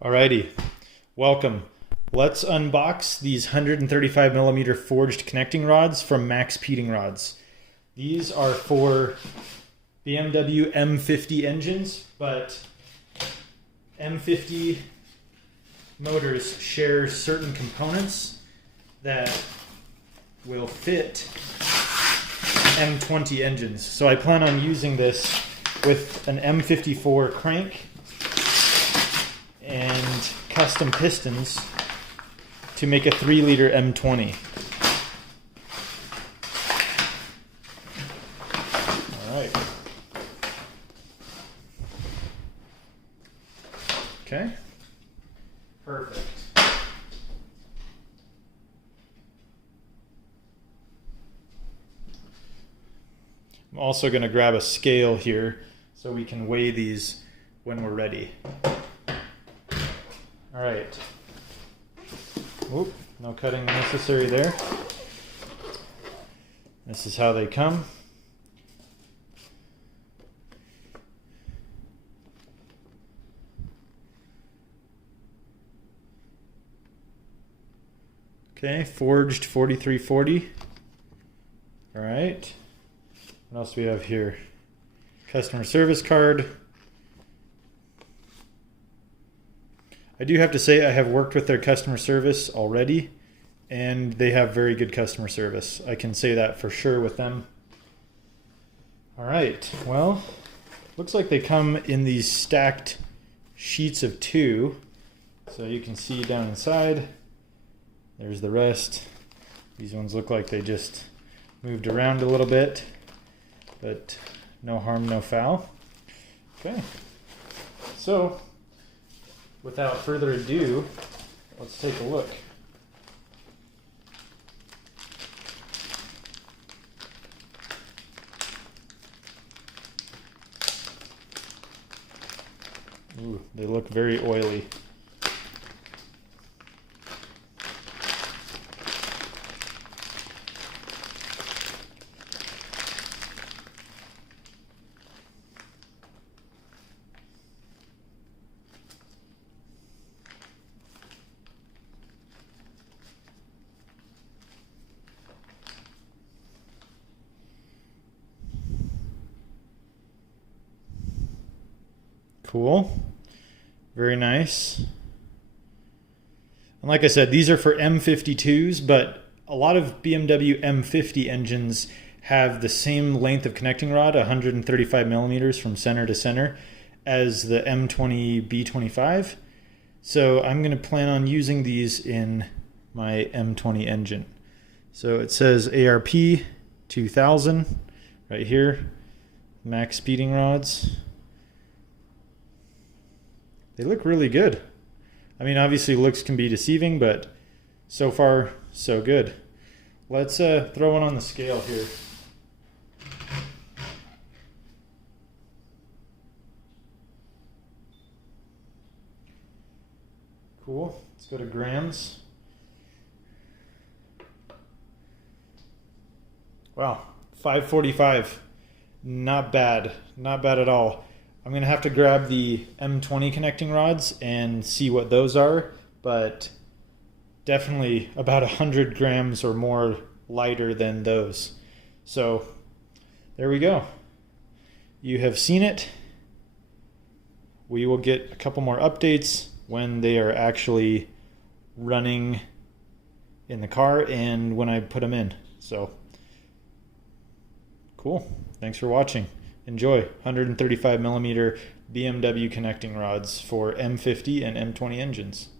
Alrighty, welcome. Let's unbox these 135mm forged connecting rods from Maxpeedingrods. These are for BMW M50 engines, but M50 motors share certain components that will fit M20 engines. So I plan on using this with an M54 crank and custom pistons to make a 3-liter M20. All right. Okay. Perfect. I'm also going to grab a scale here so we can weigh these when we're ready. All right. Oop, no cutting necessary there. This is how they come. Okay, forged 4340. All right. What else do we have here? Customer service card. I do have to say I have worked with their customer service already, and they have very good customer service. I can say that for sure with them. All right, well, looks like they come in these stacked sheets of 2. So you can see down inside, there's the rest. These ones look like they just moved around a little bit, but no harm, no foul. Okay, so without further ado, let's take a look. Ooh, they look very oily. Cool. Very nice. And like I said, these are for M52s, but a lot of BMW M50 engines have the same length of connecting rod, 135mm from center to center, as the M20 B25. So I'm going to plan on using these in my M20 engine. So it says ARP 2000 right here, Maxpeedingrods. They look really good. I mean, obviously looks can be deceiving, but so far, so good. Let's throw one on the scale here. Cool. Let's go to grams. Wow, 545. Not bad. Not bad at all. I'm going to have to grab the M20 connecting rods and see what those are, but definitely about 100 grams or more lighter than those. So there we go. You have seen it. We will get a couple more updates when they are actually running in the car and when I put them in. So cool. Thanks for watching. Enjoy 135mm BMW connecting rods for M50 and M20 engines.